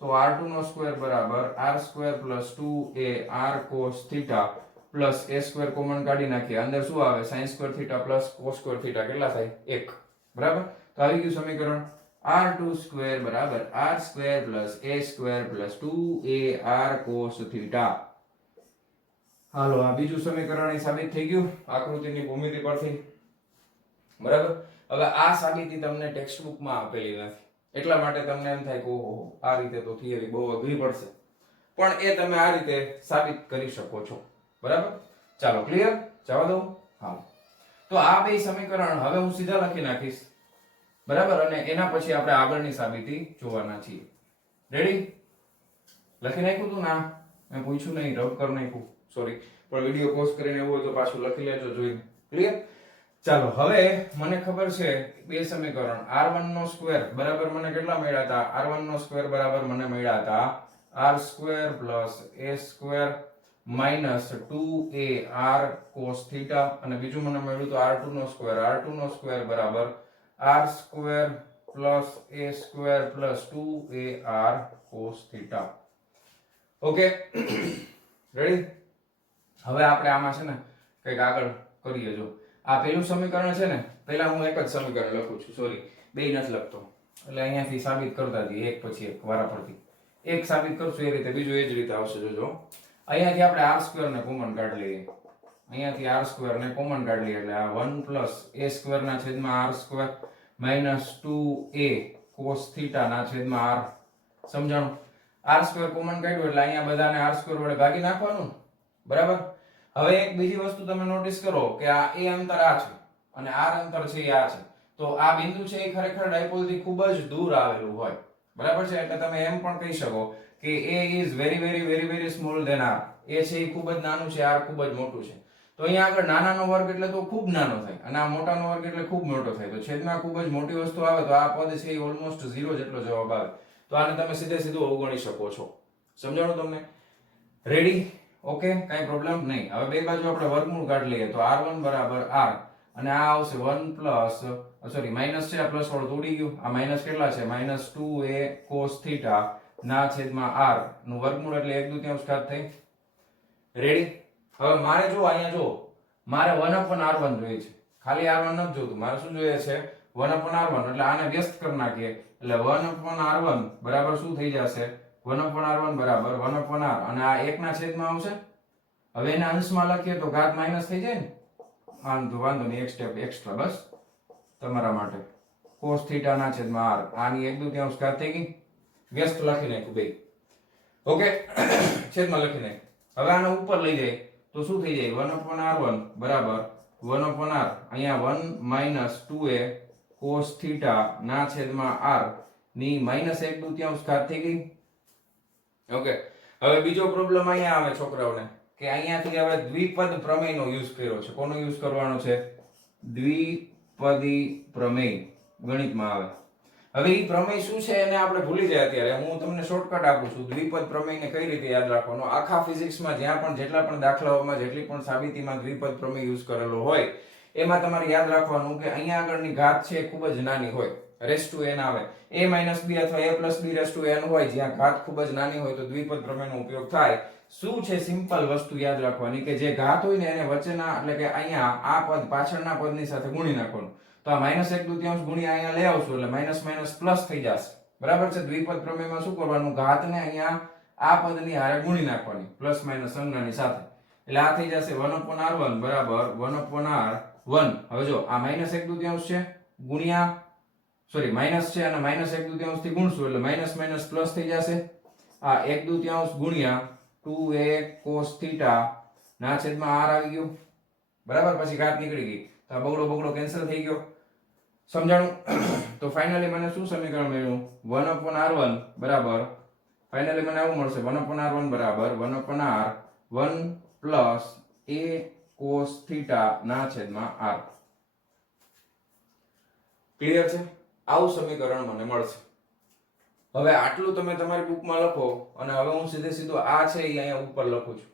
તો r2 નો સ્ક્વેર બરાબર r square plus 2ar cos theta plus a square common કાઢી નાખીએ. અંદર શું આવે? sin square theta plus cos square theta. કેટલા થાય? 1, બરાબર. તો આવી ગયું સમીકરણ. r2 સ્ક્વેર બરાબર r square plus a square plus 2ar cos theta. હાલો, આ બીજું સમીકરણ સાબિત થઈ ગયું આકૃતિની ભૂમિતિ પરથી, બરાબર. હવે આ સાબિતી તમને ટેક્સ્ટ બુકમાં આપેલી નથી, એટલા માટે તમને એમ થાય કે ઓહો, આ રીતે તો થિયરી બહુ અઘરી પડશે, પણ એ તમે આ રીતે સાબિત કરી શકો છો, બરાબર. ચાલો, ક્લિયર? જવા દો. હા, તો આ બે સમીકરણ હવે હું સીધા લખી નાખીશ, બરાબર. અને એના પછી આપણે આગળની સાબિતી જોવાના છીએ. રેડી? લખી નાખ્યું તું ના? મેં પૂછ્યું નહીં, રબ કરી નાખ્યું, સોરી. પણ વિડીયો પોઝ કરીને એવું હોય તો પાછું લખી લેજો જોઈને. ક્લિયર? ચાલો, હવે મને ખબર છે બે સમીકરણ. r1 નો સ્ક્વેર બરાબર મને કેટલા મળ્યા હતા? r1 નો સ્ક્વેર બરાબર મને મળ્યા હતા r square plus a square minus 2ar cos theta અને બીજું મને મળ્યું તો r2 નો સ્ક્વેર બરાબર r square plus a square plus 2ar cos theta. Okay ready. હવે આપણે આમાં છે ને કંઈક આગળ કરીએ. જો આ પહેલું સમીકરણ છે ને, પહેલા હું એક જ સમીકરણ લખું છું, સોરી બે નથી લખતો, એટલે અહીંયાથી સાબિત કરતા જઈએ એક પછી એક વારાફરતી. એક સાબિત કરશું એ રીતે, બીજું એ જ રીતે આવશે. જોજો અહીંયાથી આપણે r સ્ક્વેર ને કોમન કાઢી લઈએ. અહીંયાથી r સ્ક્વેર ને કોમન કાઢી લઈએ એટલે આ 1 પ્લસ a સ્ક્વેર ના છેદમાં r square minus 2a cos theta ના છેદમાં r. સમજાણું? r સ્ક્વેર કોમન કાઢ્યું એટલે અહીંયા બધાને r સ્ક્વેર વડે ભાગી નાખવાનું, બરાબર. હવે એક બીજી વસ્તુ તમે નોટિસ કરો કે આ a અંતર આ છે અને r અંતર છે એ આ છે, તો આ બિંદુ છે એ ખરેખર ડાયપોલ થી ખૂબ જ દૂર આવેલું હોય, બરાબર છે. એટલે તમે એમ પણ કહી શકો કે a is very very very very small than r. a છે એ ખૂબ જ નાનું છે, r ખૂબ જ મોટું છે. તો અહીંયા આગળ નાનાનો વર્ગ એટલે તો ખૂબ નાનો થાય અને આ મોટાનો વર્ગ એટલે ખૂબ મોટો થાય. તો છેદમાં ખૂબ જ મોટી વસ્તુ આવે તો આ પદ છે એ ઓલમોસ્ટ 0 જેટલો જવાબ આવે. તો આને તમે સીધે સીધું અવગણી શકો છો. સમજાણું તમને? રેડી? ઓકે, કાઈ પ્રોબ્લેમ નહીં. હવે બે બાજુ આપણે વર્ગમૂળ કાઢી લઈએ તો r1 બરાબર r અને આ આવશે 1 પ્લસ સોરી માઈનસ છે, આ પ્લસ વાળું તો ઉડી ગયું. આ માઈનસ કેટલા છે? માઈનસ 2a cos થીટા ના છેદમાં r નું વર્ગમૂળ એટલે 1/2 ઘાત થઈ. રેડી? હવે મારે જો અહીંયા જો મારે 1/r1 જોઈએ છે, ખાલી r1 નથી જોતું, મારે શું જોઈએ છે? 1/r1. એટલે આને વ્યસ્ત કરી નાખીએ એટલે 1/r1 બરાબર શું થઈ જશે? 1/r1 બરાબર 1/r અને આ 1 ના છેદમાં આવશે. હવે એને અંશમાં લખીએ તો ઘાત માઈનસ થઈ જાય ને. વાંધો નહીં, એક સ્ટેપ એક્સ્ટ્રા બસ તમારા માટે. cos થીટા ના છેદમાં r, આની 1/2 ઘાત થઈ ગઈ. વ્યસ્ત લખી નાખ્યું બે. ઓકે છેદમાં લખી નાખ્યું. હવે આને ઉપર લઈ જાય તો શું થઈ જાય? 1/r1 બરાબર 1/r, અહીંયા 1 માઈનસ 2a cos થીટા ના છેદમાં r ની માઈનસ 1/2 ઘાત થઈ ગઈ. ઓકે, હવે બીજો પ્રોબ્લેમ અહીંયા આવે છોકરાઓને કે અહીંયાથી હવે દ્વિપદ પ્રમેયનો યુઝ કર્યો છે. કોનો યુઝ કરવાનો છે? દ્વિપદી પ્રમેય ગણિતમાં આવે. હવે ઈ પ્રમેય શું છે એને આપણે ભૂલી જાય અત્યારે. હું તમને શોર્ટકટ આપું છું. દ્વિપદ પ્રમેયને કઈ રીતે યાદ રાખવાનો? આખા ફિઝિક્સમાં જ્યાં પણ જેટલા પણ દાખલાઓમાં જેટલી પણ સાબિતીમાં દ્વિપદ પ્રમેય યુઝ કરેલો હોય એમાં તમારે યાદ રાખવાનું કે અહીંયા આગળની ઘાત છે ખૂબ જ નાની હોય, રેસ ટુ n આવે. a - b અથવા a + b raise to n હોય, જ્યાં ઘાત ખૂબ જ નાની હોય તો દ્વિપદ પ્રમેયનો ઉપયોગ થાય. શું છે સિમ્પલ વસ્તુ યાદ રાખવાની કે જે ઘાત હોય ને એને વચ્ચેના એટલે કે અહીંયા આ પદ પાછળના પદની સાથે ગુણી નાખવાનું. તો આ -1/2 ગુણ્યા અહીંયા લઈ આવશું એટલે માઈનસ માઈનસ પ્લસ થઈ જશે, બરાબર છે. દ્વિપદ પ્રમેયમાં શું કરવાનું? ઘાતને અહીંયા આ પદની હારે ગુણી નાખવાની પ્લસ માઈનસ સંજ્ઞાની સાથે. એટલે આ થઈ જશે 1/r1 બરાબર 1/r1. હવે જો આ -1/2 છે ગુણ્યા સોરી માઈનસ છે અને -1/2 થી ગુણશું એટલે માઈનસ માઈનસ પ્લસ થઈ જશે. આ 1/2 ગુણ્યા 2a cos થીટા ના છેદમાં r આવી ગયું, બરાબર. પછી ઘાત નીકળી ગઈ તો આ બગડો કેન્સલ થઈ ગયો. સમજાણું? તો ફાઇનલી મને શું સમીકરણ મળ્યું? 1/r1 બરાબર ફાઇનલી મને આવું મળશે 1/r1 બરાબર 1/r1 plus a cos theta ના છેદમાં r. ક્લિયર છે? આવું સમીકરણ મને મળશે. હવે આટલું તમે તમારી બુકમાં લખો અને હવે હું સીધું આ છે એ અહીંયા ઉપર લખું છું.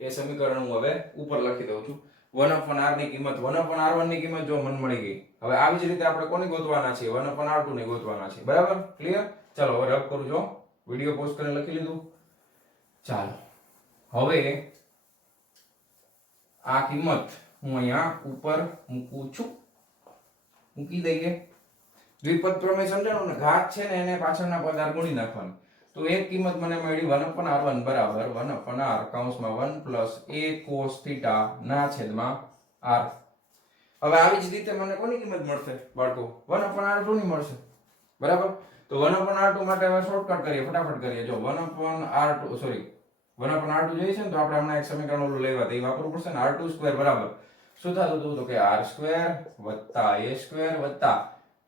એ સમીકરણ હું હવે ઉપર લખી દઉં છું. 1/r ની કિંમત 1/r1 ની કિંમત જો મને મળી ગઈ. હવે આવી જ રીતે આપણે કોને ગોતવાના છે? 1/r2 ને ગોતવાના છે, બરાબર. ક્લિયર? ચાલો હવે રબ કરું જો. વિડિયો પોઝ કરીને લખી લીધું. ચાલો હવે આ કિંમત હું અહીંયા ઉપર મૂકું છું. મૂકી દઈએ. દ્વિપદ પ્રમેય સમજાણું ને? ઘાત છે ને એને પાછળના પદ હારે ગુણી નાખવાનું. તો એક કિંમત મને મળી 1/r1 બરાબર 1/r કૌંસમાં 1 પ્લસ a cos થીટા ના છેદમાં r. હવે આવી જ રીતે મને કોની કિંમત મળશે બાળકો? 1/r2 ની મળશે, બરાબર. તો 1/r2 માટે હવે શોર્ટકટ કરીએ, ફટાફટ કરીએ. જો 1/r2 સોરી 1/r2 જોઈએ છે ને તો આપણે હમણાં એક સમીકરણ ઓલું લેવા તે વાપરવું પડશે ને. r2² બરાબર શું થતું હતું? તો કે r² વત્તા a² વત્તા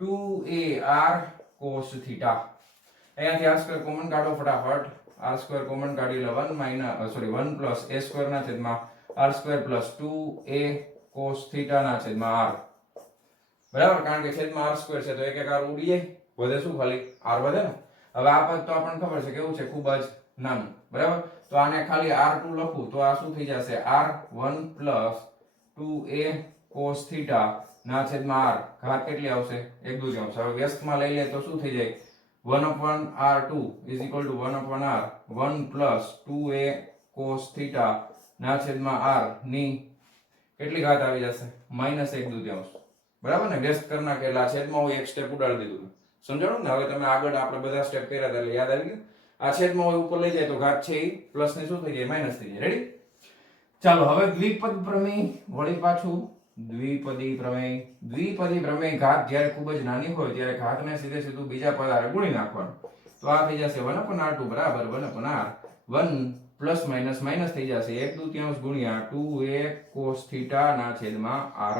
2ar cos થીટા. અહીંયાથી r² કોમન કાઢો ફટાફટ. r² કોમન કાઢી લે 1 પ્લસ a² ના છેદમાં r² plus 2a cos theta ના છેદમાં r, બરાબર. કારણ કે છેદમાં r² છે તો એક r ઉડી જાય, વધે શું? ખાલી r વધે ને. હવે આ પદ તો આપણને ખબર છે કેવું છે? ખૂબ જ નાનું, બરાબર. તો આને ખાલી r2 લખું તો આ શું થઈ જશે r1 plus 2a cos theta ના છેદમાં r ઘાત કેટલી આવશે 1 2 આવશે. હવે વ્યસ્તમાં લઈ લે તો શું થઈ જાય 1/r2 is equal to 1/r 1 plus 2a cos theta ના છેદમાં r ની કેટલી ઘાત આવી જશે -1 દુત્યાંશ, બરાબર ને. વ્યસ્ત કરી નાખેલા છેદમાં હું એક સ્ટેપ ઉડાડી દીધું, સમજાણું ને. હવે તમે આગળ આપણે બધા સ્ટેપ કર્યા હતા એટલે યાદ આવી ગયું. આ છેદમાં હોય ઉપર લઈ જાય તો ઘાત છે એ પ્લસ ને શું થઈ જાય માઈનસ થઈ જાય. રેડી? ચાલો હવે દ્વિપદ પ્રમેય વળી પાછું દ્વિપદી પ્રમેય. દ્વિપદી પ્રમેય ઘાત જ્યારે ખૂબ જ નાની હોય ત્યારે ઘાતને સીધે સીધું બીજા પદ હારે ગુણી નાખવાનું. તો આ થઈ જશે 1/r2 બરાબર 1/r 1 પ્લસ માઈનસ માઈનસ થઈ જશે 1/2 ગુણ્યા 2a cos theta ના છેદમાં r.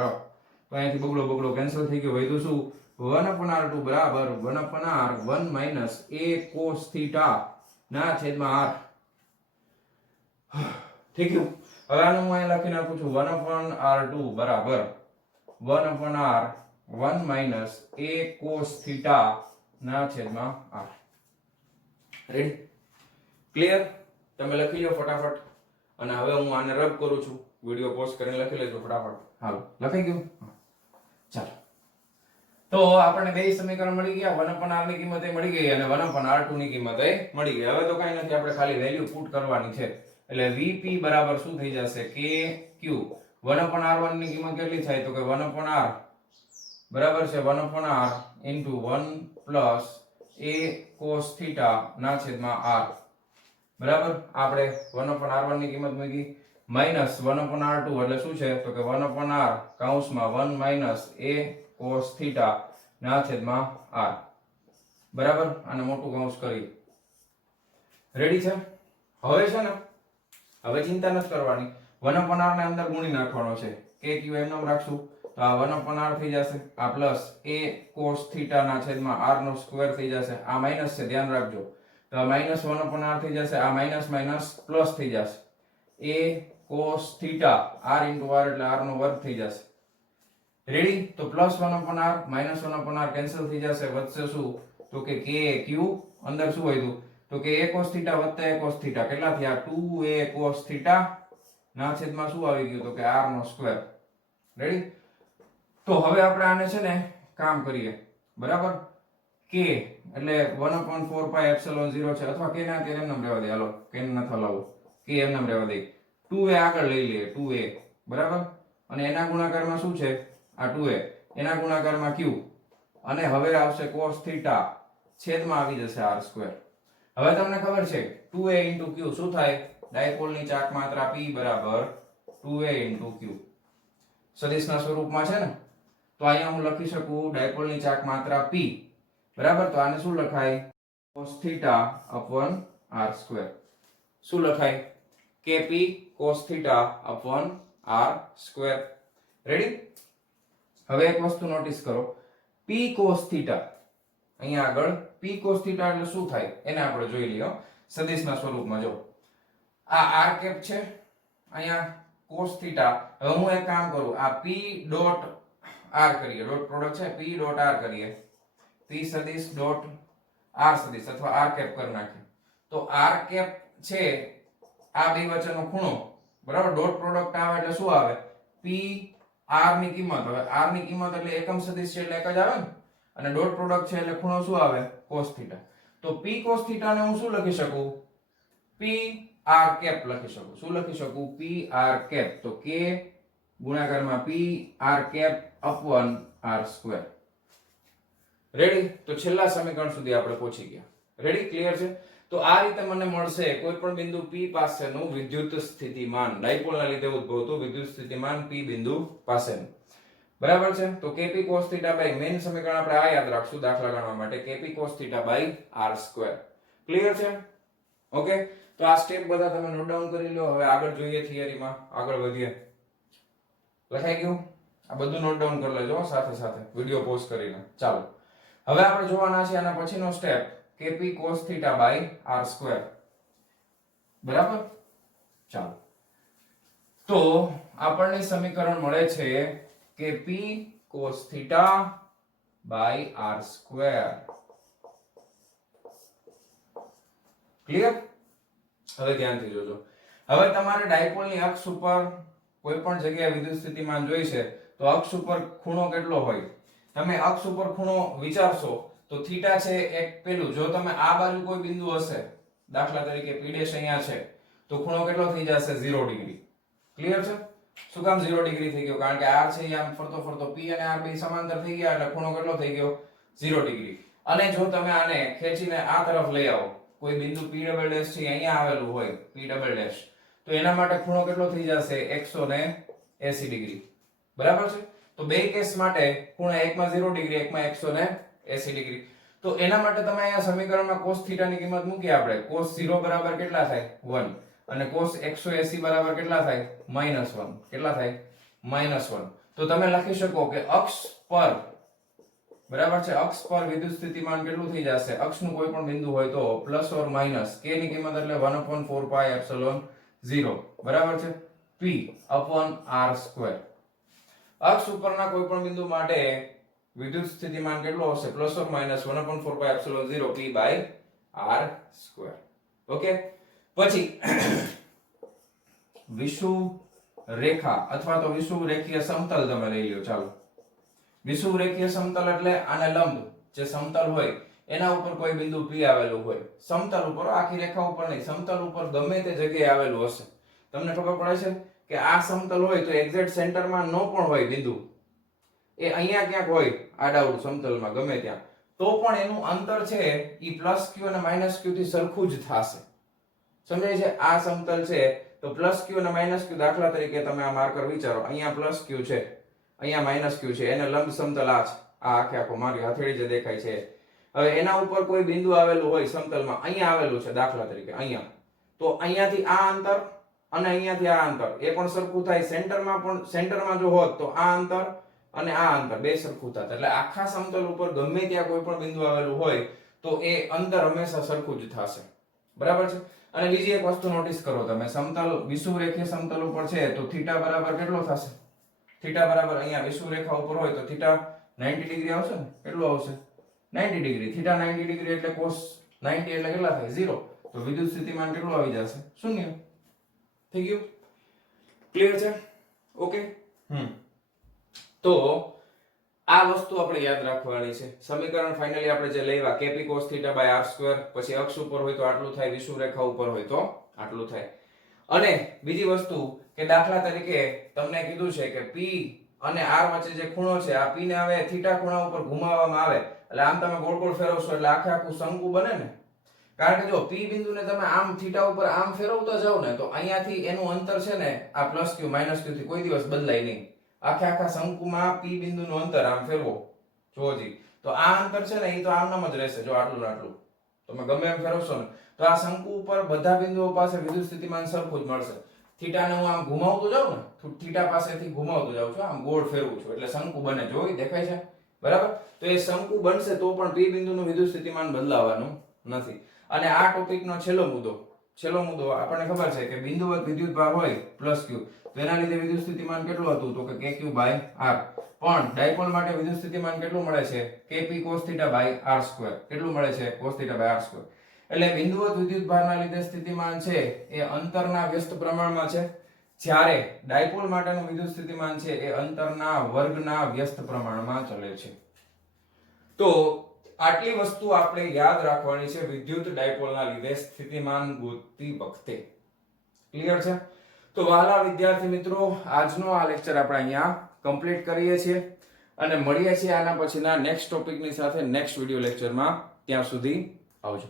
તો અહીંયાથી બગડો બગડો કેન્સલ થઈ ગયો. વધ્યું શું 1/r2 બરાબર 1/r 1 minus a cos theta ના છેદમાં r. ઠીક છે. હવે આનું હું અહીં લખી નાખું છું 1/r2 બરાબર 1/r 1 minus a cos theta ના છેદમાં r. રેડી? ક્લિયર? તમે લખી લો ફટાફટ. અને હવે હું આને રબ કરું છું. વિડિયો પોઝ કરીને લખી લેજો ફટાફટ. હાલો, લખાઈ ગયું? ચાલો. તો આપણને બે સમીકરણ મળી ગયા. 1/r ની કિંમત મળી ગઈ અને 1/r2 ની કિંમત મળી ગઈ. હવે તો કઈ નથી, આપણે ખાલી વેલ્યુ પુટ કરવાની છે. એટલે vp બરાબર શું થઈ જશે kq 1/r1 ની કિંમત કેટલી થાય તો કે 1/r બરાબર છે 1/r into 1 plus a cos theta ના છેદમાં r. બરાબર. આપણે 1/r1 ની કિંમત મૂકી minus 1/r2 એટલે શું છે તો કે 1/r કૌંસમાં 1 minus a cos theta ના છેદમાં r. બરાબર. આને મોટું કૌંસ કરી. રેડી છે? હવે છે ને હવે ચિંતા નથી કરવાની. 1/r ને અંદર ગુણી નાખવાનો છે. kq એમ નામ રાખશું તો આ 1/r થઈ જશે. આ પ્લસ a cos theta ના છેદમાં r નો સ્ક્વેર થઈ જશે. આ માઈનસ છે, ધ્યાન રાખજો. તો આ માઈનસ 1/r થઈ જશે. આ માઈનસ માઈનસ પ્લસ થઈ જશે. a cos theta r into r એટલે r નો વર્ગ થઈ જશે. રેડી? તો plus 1/r minus 1/r cancel થઈ જશે. વધશે શું તો કે kq અંદર શું વધ્યું તો કે a cos theta વત્તા a cos theta કેટલા થયા 2a cos theta ના છેદમાં શું આવી ગયું તો કે r નો સ્ક્વેર. રેડી? તો હવે આપણે આને છે ને કામ કરીએ. બરાબર. k એટલે 1/4 pi epsilon 0 છે, અથવા k ના એમ નામ રહેવા દે. હાલો, k ને નથી હલાવવું, k એમ નામ રહેવા દે. 2a આગળ લઈ લઈએ 2a. બરાબર. અને એના ગુણાકારમાં શું છે આ 2a, એના ગુણાકારમાં q, અને હવે આવશે cos theta છેદમાં આવી જશે r સ્ક્વેર. હવે તમને ખબર છે 2a into q શું થાય ડાયપોલની ચાક માત્રા p બરાબર 2a into q સદિશના સ્વરૂપમાં છે ને. તો અહીંયા હું લખી શકું ડાયપોલની ચાક માત્રા p બરાબર. તો આને શું લખાય cos theta upon r square. શું લખાય kp cos theta upon r square. Ready? હવે એક વસ્તુ નોટિસ કરો p cos theta અહીંયા આગળ p cos theta એટલે શું થાય એને આપણે જોઈ લઈએ સદિશના સ્વરૂપમાં. જો આ r કેપ છે, અહીંયા cos theta. હવે હું એક કામ કરું, આ p ડોટ r કરીએ, ડોટ પ્રોડક્ટ છે p ડોટ r કરીએ, p સદિશ ડોટ r સદિશ અથવા r કેપ કરી નાખીએ. તો r કેપ છે આ બે વચ્ચેનો ખૂણો, બરાબર. ડોટ પ્રોડક્ટ આવે એટલે શું આવે p r ની કિંમત. હવે r ની કિંમત એટલે એકમ સદિશ છે એટલે એક જ આવે ને, અને ડોટ પ્રોડક્ટ છે એટલે ખૂણો શું આવે cos theta. તો p cos theta ને હું શું લખી શકું p r કેપ લખી શકું. શું લખી શકું p r કેપ. તો k ગુણાકારમાં p r cap upon r square. Ready? તો છેલ્લા સમીકરણ સુધી આપણે પહોંચી ગયા. રેડી? ક્લિયર છે? તો આ રીતે મને મળશે કોઈ પણ બિંદુ p પાસેનું વિદ્યુત સ્થિતિમાન, ડાયપોલના લીધે ઉદ્ભવતું વિદ્યુત સ્થિતિમાન p બિંદુ પાસેનું. બરાબર છે? તો kp cos theta by main સમીકરણ આપણે આ યાદ રાખશું દાખલા ગણવા માટે, kp cos theta by r square. Clear છે? ઓકે. તો આ સ્ટેપ બધા તમે નોટ ડાઉન કરી લો. હવે આગળ જોઈએ થિયરીમાં, આગળ વધીએ. લખાઈ ગયું? આ બધું નોટ ડાઉન કરી લેજો સાથે સાથે વિડિયો પોઝ કરીને. ચાલો હવે આપણે જોવાના છે આના પછીનો step kp cos theta by r square. બરાબર? ચાલો તો આપણને સમીકરણ મળે છે કે p cos theta by r square. Clear? હવે ધ્યાનથી જોજો. હવે તમારે ડાયપોલની અક્ષ ઉપર કોઈ પણ જગ્યાએ વિદ્યુત સ્થિતિમાન જોઈશે તો અક્ષ ઉપર ખૂણો કેટલો હોય? તમે અક્ષ ઉપર ખૂણો વિચારશો તો થીટા છે એક પેલું, જો તમે આ બાજુ કોઈ બિંદુ હશે, દાખલા તરીકે P' અહીંયા છે, તો ખૂણો કેટલો થઈ જશે? 0 ડિગ્રી. ક્લિયર છે? શું કામ 0 ડિગ્રી થઈ ગયો? કારણ કે r છે આમ ફરતો ફરતો P અને r બે સમાંતર થઈ ગયા એટલે ખૂણો કેટલો થઈ ગયો? 0 ડિગ્રી. અને જો તમે આને ખેંચીને આ તરફ લઈ આવો, કોઈ બિંદુ P' છે અહીંયા આવેલું હોય P', તો એના માટે ખૂણો કેટલો થઈ જશે? 180 ડિગ્રી. બરાબર છે? તો બે કેસ માટે ખૂણા એકમાં 0 ડિગ્રી, એકમાં 180 ડિગ્રી. તો એના માટે તમે અહીંયા સમીકરણમાં cos θ ની કિંમત મૂકી આપણે. cos 0 બરાબર કેટલા થાય? 1. અને cos 180 બરાબર કેટલા થાય? -1. કેટલા થાય? -1. તો તમે લખી શકો કે અક્ષ પર, બરાબર છે, અક્ષ પર વિદ્યુત સ્થિતિમાન કેટલું થઈ જશે? અક્ષનું કોઈ પણ બિંદુ હોય તો પ્લસ ઓર માઇનસ k ની કિંમત એટલે 1/4πε0. બરાબર છે? p/r². અક્ષ ઉપરના કોઈ પણ બિંદુ માટે વિદ્યુત સ્થિતિમાન કેટલો હશે? Plus or minus 1/4πε0 p/r². Okay. પછી વિષુવ રેખા અથવા તો વિષુવ રેખીય સમતલ તમે લઈ લ્યો. ચાલો, વિષુવ રેખીય સમતલ એટલે આને લંબ જે સમતલ હોય એના ઉપર કોઈ બિંદુ P આવેલું હોય. સમતલ ઉપર, આખી રેખા ઉપર નહીં, સમતલ ઉપર ગમે તે જગ્યાએ આવેલું હશે. તમને ખબર પડે છે કે આ સમતલ હોય તો એક્ઝેક્ટ સેન્ટરમાં નો પણ હોય બિંદુ, એ અહીંયા ક્યાંક હોય આડાઉડ સમતલમાં ગમે ત્યાં, તો પણ એનું અંતર છે ઈ +q અને -q થી સરખું જ થશે. સમજાય છે? આ સમતલ છે તો +q અને -q, દાખલા તરીકે તમે આ માર્કર વિચારો, અહીંયા +q છે, અહીંયા -q છે, એને લંબ સમતલ આ છે, આ આખે આખો મારી હથેળી જે દેખાય છે. હવે એના ઉપર કોઈ બિંદુ આવેલું હોય સમતલમાં, અહીંયા આવેલું છે દાખલા તરીકે અહીંયા, તો અહીંયાથી આ અંતર અને અહીંયાથી આ અંતર એ પણ સરખું થાય. સેન્ટરમાં પણ, સેન્ટરમાં જો હોત તો આ અંતર અને આ અંતર બે સરખું થાત. એટલે આખા સમતલ ઉપર ગમે ત્યાં કોઈ પણ બિંદુ આવેલું હોય તો એ અંતર હંમેશા સરખું જ થશે. બરાબર છે? અને બીજી એક વસ્તુ નોટિસ કરો તમે, સમતલ વિષુવ રેખીય સમતલ ઉપર છે તો θ બરાબર કેટલો થશે? θ બરાબર અહીંયા વિષુવ રેખા ઉપર હોય તો θ 90 ડિગ્રી આવશે ને? કેટલું આવશે? 90 ડિગ્રી. θ 90 ડિગ્રી એટલે cos 90 એટલે કેટલા થાય? 0. તો વિદ્યુત સ્થિતિમાન કેટલું આવી જશે? 0. થઈ ગયું? ક્લિયર છે? ઓકે. તો આ વસ્તુ આપણે યાદ રાખવાની છે. સમીકરણ ફાઇનલી આપણે જે લેવા kp cos θ/r², પછી અક્ષ ઉપર હોય તો આટલું થાય, વિષુવ રેખા ઉપર હોય તો આટલું થાય. અને બીજી વસ્તુ કે દાખલા તરીકે તમને કીધું છે કે p અને r વચ્ચે જે ખૂણો છે, આ p ને હવે θ ખૂણા ઉપર ઘુમાવવામાં આવે એટલે આમ તમે ગોળ ગોળ ફેરવશો એટલે આખે આખું શંકુ બને ને. કારણ કે જો p બિંદુને તમે આમ θ ઉપર આમ ફેરવતા જાવ ને તો અહીંયાથી એનું અંતર છે ને આ +q -q થી કોઈ દિવસ બદલાય નહીં. આખે આખા શંકુમાં p બિંદુનું અંતર આમ ફેરવો જોજી, તો આ અંતર છે ને એ તો આમનામ જ રહેશે. જો આટલું ને આટલું તમે ગમે એમ ફેરવશો ને તો આ શંકુ ઉપર બધા બિંદુઓ પાસે વિદ્યુત સ્થિતિમાન સરખું જ મળશે. θ ને હું આમ ઘુમાવતો જાઉં ને, θ પાસેથી ઘુમાવતો જાઉં છું, આમ ગોળ ફેરવું છું એટલે શંકુ બને. જોઈ દેખાય છે? બરાબર. તો એ શંકુ બનશે તો પણ p બિંદુનું વિદ્યુત સ્થિતિમાન બદલાવાનું નથી. અને આ ટોપિકનો છેલ્લો મુદ્દો આપણને ખબર છે કે બિંદુવત વિદ્યુત ભાર હોય +q, તો એના લીધે વિદ્યુત સ્થિતિમાન કેટલું હતું? તો કે kq/r. પણ ડાયપોલ માટે વિદ્યુત સ્થિતિમાન કેટલું મળે છે? kp cos θ/r². કેટલું મળે છે? cos θ/r². એટલે બિંદુવત વિદ્યુત ભારના લીધે સ્થિતિમાન છે એ અંતરના વ્યસ્ત પ્રમાણમાં છે, જ્યારે ડાયપોલ માટેનું વિદ્યુત સ્થિતિમાન છે એ અંતરના વર્ગના વ્યસ્ત પ્રમાણમાં ચલે છે. તો આટલી વસ્તુ આપણે યાદ રાખવાની છે વિદ્યુત ડાયપોલના લીધે સ્થિતિમાન ગોતતી વખતે. ક્લિયર છે? તો વહાલા વિદ્યાર્થી મિત્રો, આજનો આ લેક્ચર આપણે અહીંયા કમ્પ્લીટ કરીએ છીએ અને મળીએ છીએ આના પછીના નેક્સ્ટ ટોપિકની સાથે નેક્સ્ટ વિડિયો લેક્ચરમાં. ત્યાં સુધી આવજો.